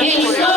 Ele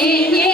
Yeah.